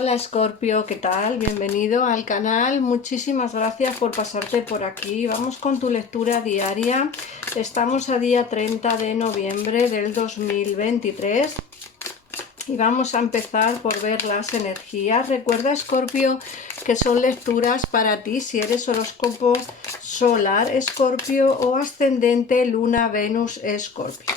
Hola Escorpio, ¿qué tal? Bienvenido al canal. Muchísimas gracias por pasarte por aquí. Vamos con tu lectura diaria. Estamos a día 30 de noviembre del 2023 y vamos a empezar por ver las energías. Recuerda, Escorpio, que son lecturas para ti si eres horóscopo solar Escorpio o ascendente Luna Venus Escorpio.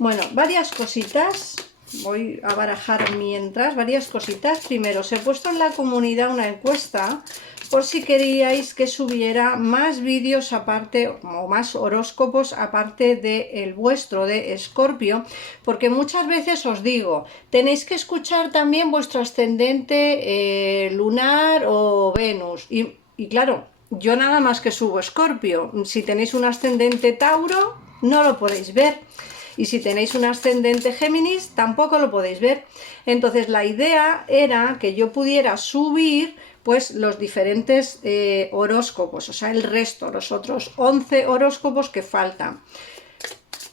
Bueno, varias cositas. Voy a barajar mientras, varias cositas. Primero, os he puesto en la comunidad una encuesta por si queríais que subiera más vídeos aparte o más horóscopos aparte del vuestro de Escorpio, porque muchas veces os digo, tenéis que escuchar también vuestro ascendente lunar o Venus y claro, yo nada más que subo Escorpio. Si tenéis un ascendente Tauro no lo podéis ver. Y si tenéis un ascendente Géminis, tampoco lo podéis ver. Entonces la idea era que yo pudiera subir pues los diferentes horóscopos, o sea, el resto, los otros 11 horóscopos que faltan.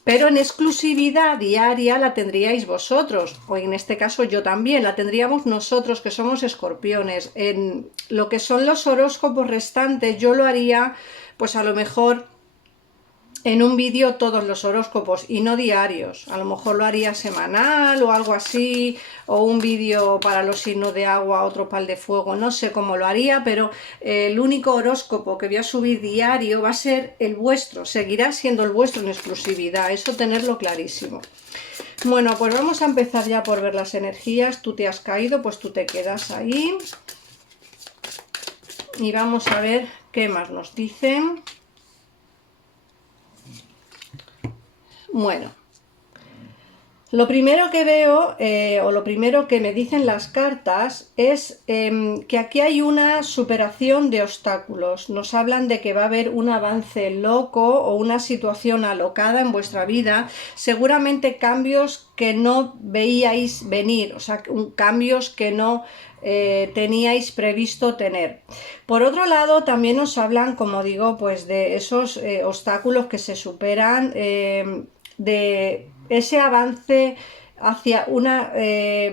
Pero en exclusividad diaria la tendríais vosotros, o en este caso yo también, la tendríamos nosotros que somos escorpiones. En lo que son los horóscopos restantes yo lo haría pues a lo mejor en un vídeo todos los horóscopos y no diarios. A lo mejor lo haría semanal o algo así, o un vídeo para los signos de agua, otro para el de fuego, no sé cómo lo haría, pero el único horóscopo que voy a subir diario va a ser el vuestro, seguirá siendo el vuestro en exclusividad, eso tenerlo clarísimo. Bueno, pues vamos a empezar ya por ver las energías. Tú te has caído, pues tú te quedas ahí y vamos a ver qué más nos dicen. Bueno, lo primero que veo, o lo primero que me dicen las cartas, es que aquí hay una superación de obstáculos. Nos hablan de que va a haber un avance loco o una situación alocada en vuestra vida, seguramente cambios que no veíais venir, o sea, cambios que no teníais previsto tener. Por otro lado, también nos hablan, como digo, pues de esos obstáculos que se superan, de ese avance hacia una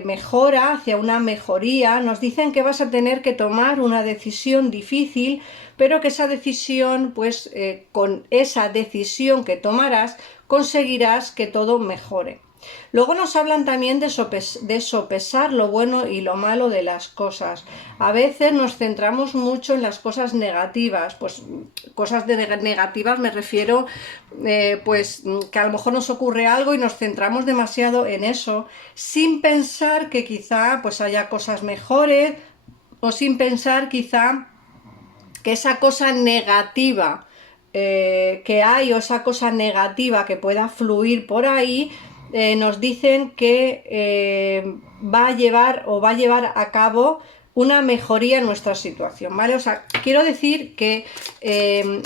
mejora, hacia una mejoría. Nos dicen que vas a tener que tomar una decisión difícil, pero que esa decisión, pues con esa decisión que tomarás, conseguirás que todo mejore. Luego nos hablan también de sopesar lo bueno y lo malo de las cosas. A veces nos centramos mucho en las cosas negativas, pues cosas negativas me refiero pues que a lo mejor nos ocurre algo y nos centramos demasiado en eso, sin pensar que quizá pues haya cosas mejores, o sin pensar quizá que esa cosa negativa que hay, o esa cosa negativa que pueda fluir por ahí, nos dicen que va a llevar a cabo una mejoría en nuestra situación, ¿vale? O sea, quiero decir que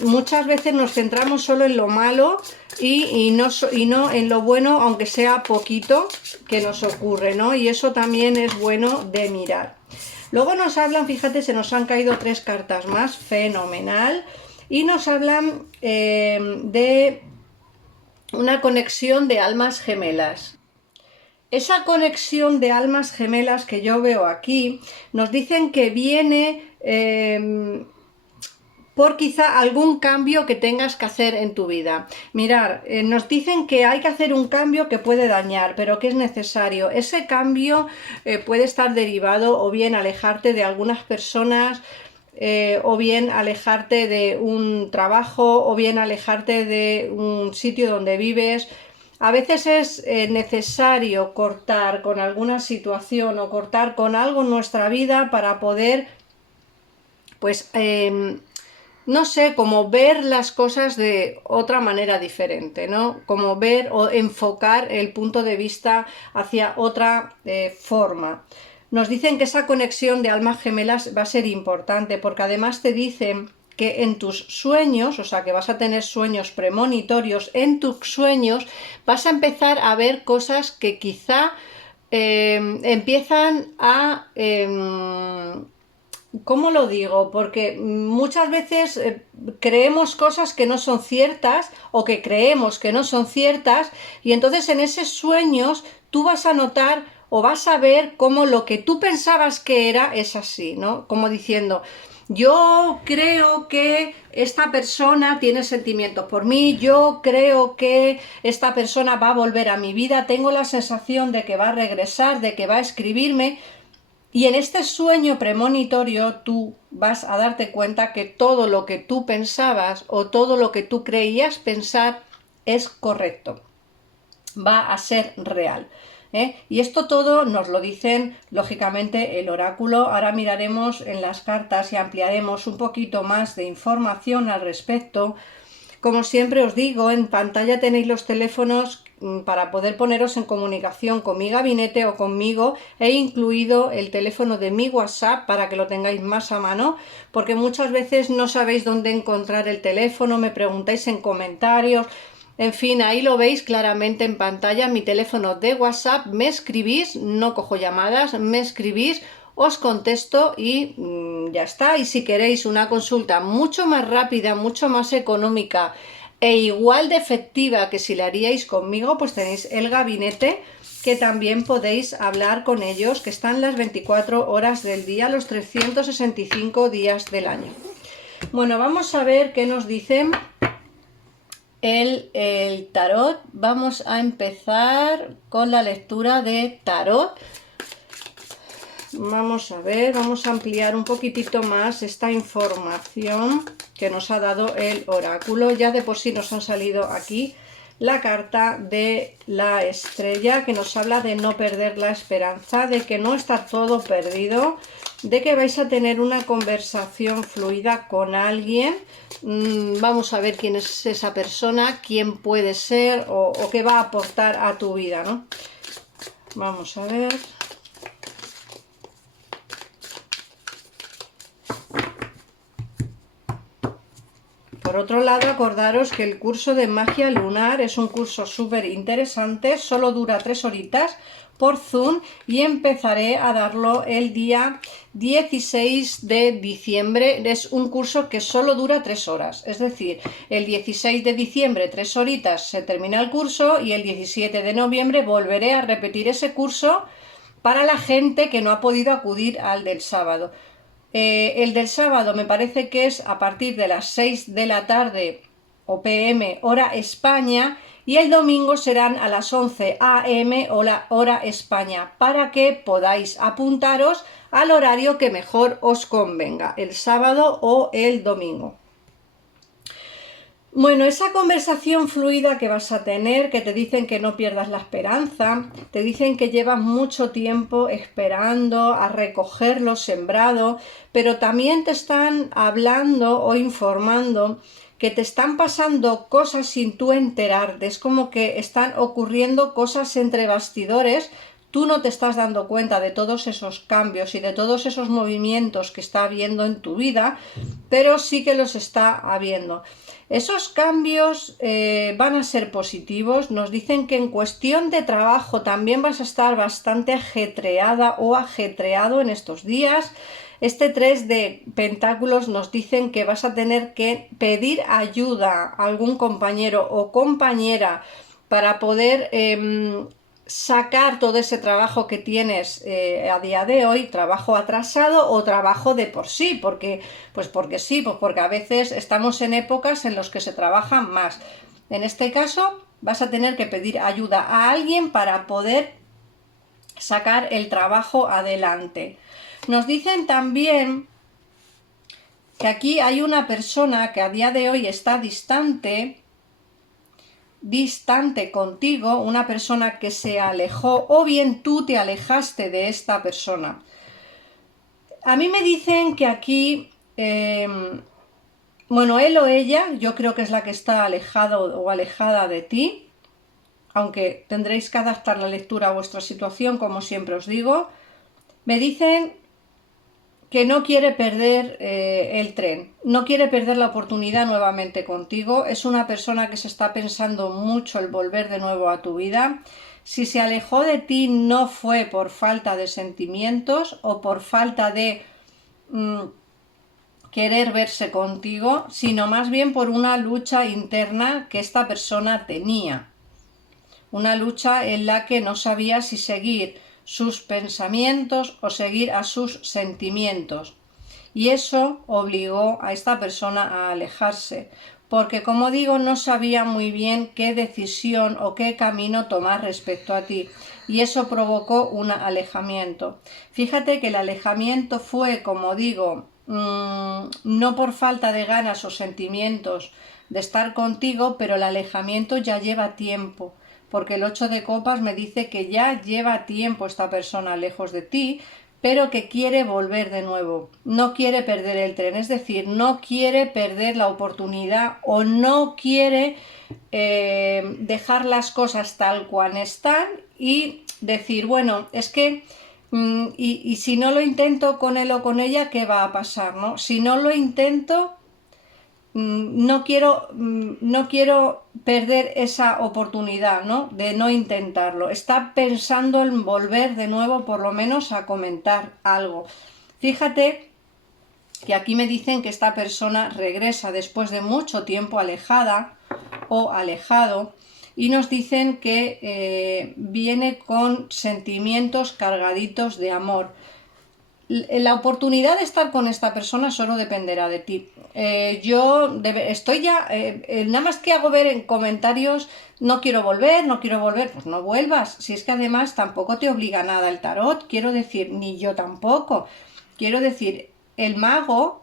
muchas veces nos centramos solo en lo malo y no en lo bueno, aunque sea poquito que nos ocurre, ¿no? Y eso también es bueno de mirar. Luego nos hablan, fíjate, se nos han caído 3 cartas más, fenomenal, y nos hablan de una conexión de almas gemelas. Esa conexión de almas gemelas que yo veo aquí, nos dicen que viene por quizá algún cambio que tengas que hacer en tu vida. Mirar, nos dicen que hay que hacer un cambio que puede dañar, pero que es necesario. Ese cambio puede estar derivado o bien alejarte de algunas personas, o bien alejarte de un trabajo, o bien alejarte de un sitio donde vives. A veces es necesario cortar con alguna situación o cortar con algo en nuestra vida para poder, pues, no sé, como ver las cosas de otra manera diferente, ¿no? Como ver o enfocar el punto de vista hacia otra forma. Nos dicen que esa conexión de almas gemelas va a ser importante, porque además te dicen que en tus sueños, o sea, que vas a tener sueños premonitorios, en tus sueños vas a empezar a ver cosas que quizá empiezan a... ¿cómo lo digo? Porque muchas veces creemos cosas que no son ciertas, o que creemos que no son ciertas, y entonces en esos sueños tú vas a notar o vas a ver cómo lo que tú pensabas que era es así, ¿no? Como diciendo, yo creo que esta persona tiene sentimientos por mí, yo creo que esta persona va a volver a mi vida, tengo la sensación de que va a regresar, de que va a escribirme. Y en este sueño premonitorio tú vas a darte cuenta que todo lo que tú pensabas o todo lo que tú creías pensar es correcto, va a ser real. Y esto todo nos lo dicen lógicamente el oráculo. Ahora miraremos en las cartas y ampliaremos un poquito más de información al respecto. Como siempre os digo, en pantalla tenéis los teléfonos para poder poneros en comunicación con mi gabinete o conmigo. He incluido el teléfono de mi WhatsApp para que lo tengáis más a mano, porque muchas veces no sabéis dónde encontrar el teléfono, me preguntáis en comentarios. En fin, ahí lo veis claramente en pantalla, mi teléfono de WhatsApp, me escribís, no cojo llamadas, me escribís, os contesto y ya está. Y si queréis una consulta mucho más rápida, mucho más económica e igual de efectiva que si la haríais conmigo, pues tenéis el gabinete, que también podéis hablar con ellos, que están las 24 horas del día, los 365 días del año. Bueno, vamos a ver qué nos dicen el tarot. Vamos a empezar con la lectura de tarot. Vamos a ver, vamos a ampliar un poquitito más esta información que nos ha dado el oráculo. Ya de por sí nos han salido aquí la carta de la estrella, que nos habla de no perder la esperanza, de que no está todo perdido, de que vais a tener una conversación fluida con alguien. Vamos a ver quién es esa persona, quién puede ser o qué va a aportar a tu vida, ¿no? Vamos a ver. Por otro lado, acordaros que el curso de magia lunar es un curso súper interesante, solo dura 3 horitas por Zoom y empezaré a darlo el día 16 de diciembre. Es un curso que solo dura 3 horas, es decir, el 16 de diciembre 3 horitas se termina el curso y el 17 de noviembre volveré a repetir ese curso para la gente que no ha podido acudir al del sábado. El del sábado me parece que es a partir de las 6 de la tarde o PM hora España, y el domingo serán a las 11 AM hora España, para que podáis apuntaros al horario que mejor os convenga, el sábado o el domingo. Bueno, esa conversación fluida que vas a tener, que te dicen que no pierdas la esperanza, te dicen que llevas mucho tiempo esperando a recoger lo sembrado, pero también te están hablando o informando que te están pasando cosas sin tú enterarte. Es como que están ocurriendo cosas entre bastidores. Tú no te estás dando cuenta de todos esos cambios y de todos esos movimientos que está habiendo en tu vida, pero sí que los está habiendo. Esos cambios van a ser positivos. Nos dicen que en cuestión de trabajo también vas a estar bastante ajetreada o ajetreado en estos días. Este 3 de pentáculos nos dicen que vas a tener que pedir ayuda a algún compañero o compañera para poder sacar todo ese trabajo que tienes a día de hoy, trabajo atrasado o trabajo de por sí, porque a veces estamos en épocas en las que se trabaja más. En este caso vas a tener que pedir ayuda a alguien para poder sacar el trabajo adelante. Nos dicen también que aquí hay una persona que a día de hoy está distante contigo, una persona que se alejó, o bien tú te alejaste de esta persona. A mí me dicen que aquí, bueno, él o ella, yo creo que es la que está alejado o alejada de ti, aunque tendréis que adaptar la lectura a vuestra situación, como siempre os digo. Me dicen que no quiere perder el tren, no quiere perder la oportunidad nuevamente contigo. Es una persona que se está pensando mucho el volver de nuevo a tu vida. Si se alejó de ti no fue por falta de sentimientos o por falta de querer verse contigo, sino más bien por una lucha interna que esta persona tenía. Una lucha en la que no sabía si seguir sus pensamientos o seguir a sus sentimientos. Y eso obligó a esta persona a alejarse, porque como digo, no sabía muy bien qué decisión o qué camino tomar respecto a ti, y eso provocó un alejamiento. Fíjate que el alejamiento fue, como digo, no por falta de ganas o sentimientos de estar contigo, pero el alejamiento ya lleva tiempo, porque el 8 de copas me dice que ya lleva tiempo esta persona lejos de ti, pero que quiere volver de nuevo, no quiere perder el tren, es decir, no quiere perder la oportunidad o no quiere dejar las cosas tal cual están y decir, bueno, es que y si no lo intento con él o con ella, ¿qué va a pasar? ¿No? Si no lo intento, no quiero perder esa oportunidad, ¿no? De no intentarlo. Está pensando en volver de nuevo, por lo menos a comentar algo. Fíjate que aquí me dicen que esta persona regresa después de mucho tiempo alejada o alejado, y nos dicen que viene con sentimientos cargaditos de amor. La oportunidad de estar con esta persona solo dependerá de ti. Yo estoy ya, nada más que hago ver en comentarios, no quiero volver, pues no vuelvas. Si es que además tampoco te obliga nada el tarot, quiero decir, ni yo tampoco. Quiero decir, el mago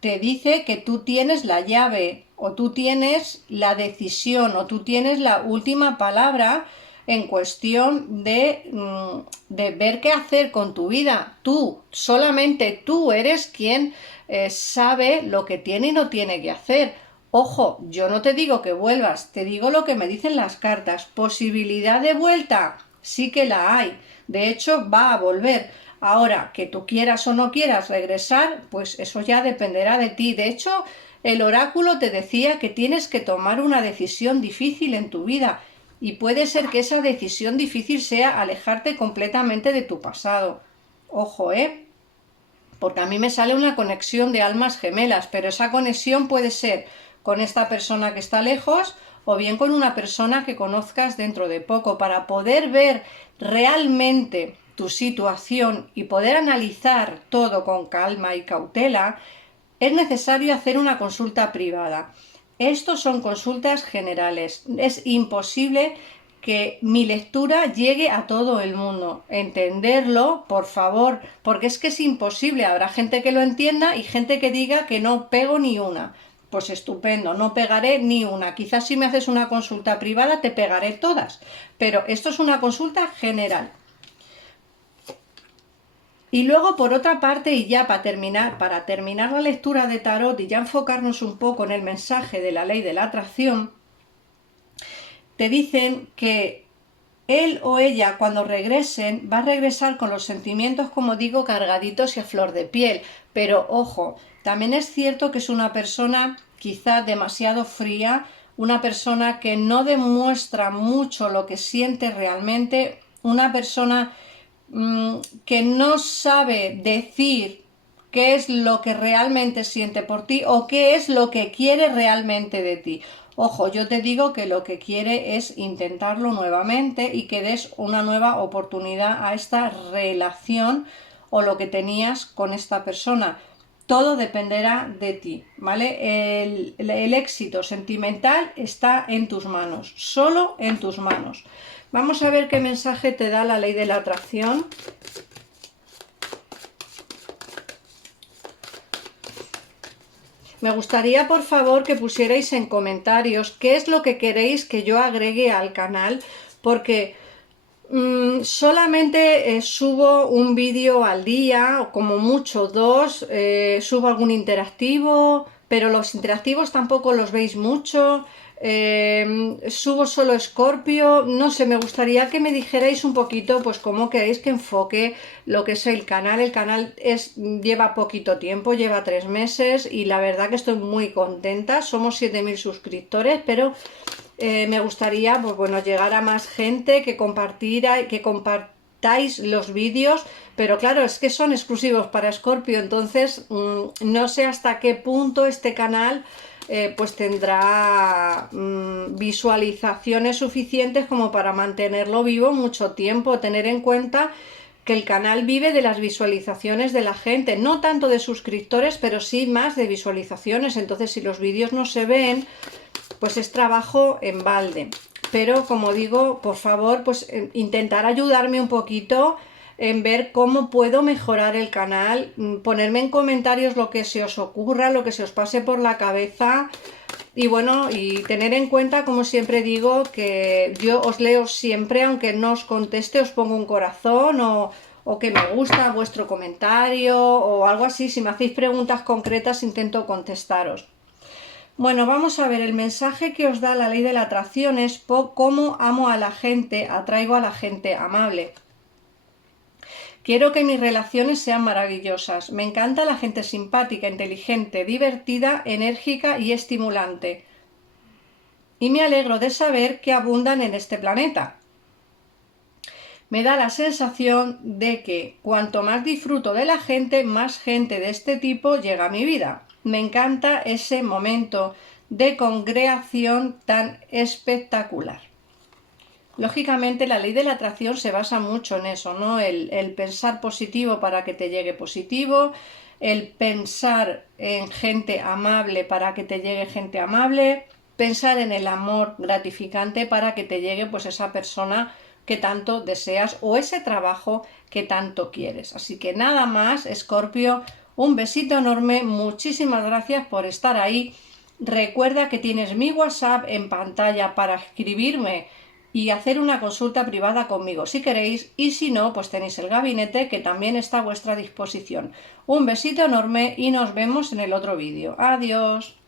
te dice que tú tienes la llave, o tú tienes la decisión, o tú tienes la última palabra en cuestión de ver qué hacer con tu vida. Tú, solamente tú eres quien sabe lo que tiene y no tiene que hacer. Ojo, yo no te digo que vuelvas, te digo lo que me dicen las cartas. Posibilidad de vuelta, sí que la hay. De hecho, va a volver. Ahora, que tú quieras o no quieras regresar, pues eso ya dependerá de ti. De hecho, el oráculo te decía que tienes que tomar una decisión difícil en tu vida. Y puede ser que esa decisión difícil sea alejarte completamente de tu pasado. Ojo, porque a mí me sale una conexión de almas gemelas, pero esa conexión puede ser con esta persona que está lejos o bien con una persona que conozcas dentro de poco, para poder ver realmente tu situación y poder analizar todo con calma y cautela. Es necesario hacer una consulta privada. Estos son consultas generales. Es imposible que mi lectura llegue a todo el mundo. Entenderlo, por favor, porque es que es imposible. Habrá gente que lo entienda y gente que diga que no pego ni una. Pues estupendo, no pegaré ni una. Quizás si me haces una consulta privada te pegaré todas. Pero esto es una consulta general. Y luego, por otra parte, y ya para terminar la lectura de tarot y ya enfocarnos un poco en el mensaje de la ley de la atracción, te dicen que él o ella, cuando regresen, va a regresar con los sentimientos, como digo, cargaditos y a flor de piel. Pero ojo, también es cierto que es una persona quizá demasiado fría, una persona que no demuestra mucho lo que siente realmente, una persona que no sabe decir qué es lo que realmente siente por ti o qué es lo que quiere realmente de ti. Ojo, yo te digo que lo que quiere es intentarlo nuevamente y que des una nueva oportunidad a esta relación o lo que tenías con esta persona. Todo dependerá de ti, ¿vale? El éxito sentimental está en tus manos, solo en tus manos. Vamos a ver qué mensaje te da la ley de la atracción. Me gustaría, por favor, que pusierais en comentarios qué es lo que queréis que yo agregue al canal, porque solamente subo un vídeo al día, o como mucho dos, subo algún interactivo, pero los interactivos tampoco los veis mucho. Subo solo Escorpio, no sé, me gustaría que me dijerais un poquito pues cómo queréis que enfoque lo que es el canal. El canal lleva poquito tiempo, lleva 3 meses y la verdad que estoy muy contenta. Somos 7000 suscriptores, pero me gustaría pues bueno, llegar a más gente, que compartáis los vídeos, pero claro, es que son exclusivos para Escorpio, entonces no sé hasta qué punto este canal pues tendrá visualizaciones suficientes como para mantenerlo vivo mucho tiempo. Tener en cuenta que el canal vive de las visualizaciones de la gente, no tanto de suscriptores, pero sí más de visualizaciones. Entonces, si los vídeos no se ven, pues es trabajo en balde. Pero como digo, por favor, pues intentar ayudarme un poquito en ver cómo puedo mejorar el canal, ponerme en comentarios lo que se os ocurra, lo que se os pase por la cabeza. Y bueno, y tener en cuenta, como siempre digo, que yo os leo siempre, aunque no os conteste, os pongo un corazón o que me gusta vuestro comentario o algo así. Si me hacéis preguntas concretas, intento contestaros. Bueno, vamos a ver, el mensaje que os da la ley de la atracción es cómo amo a la gente, atraigo a la gente amable. Quiero que mis relaciones sean maravillosas. Me encanta la gente simpática, inteligente, divertida, enérgica y estimulante. Y me alegro de saber que abundan en este planeta. Me da la sensación de que cuanto más disfruto de la gente, más gente de este tipo llega a mi vida. Me encanta ese momento de congregación tan espectacular. Lógicamente la ley de la atracción se basa mucho en eso, ¿no? El pensar positivo para que te llegue positivo, el pensar en gente amable para que te llegue gente amable, pensar en el amor gratificante para que te llegue pues esa persona que tanto deseas o ese trabajo que tanto quieres. Así que nada más, Escorpio, un besito enorme, muchísimas gracias por estar ahí. Recuerda que tienes mi WhatsApp en pantalla para escribirme y hacer una consulta privada conmigo si queréis, y si no, pues tenéis el gabinete que también está a vuestra disposición. Un besito enorme y nos vemos en el otro vídeo. Adiós.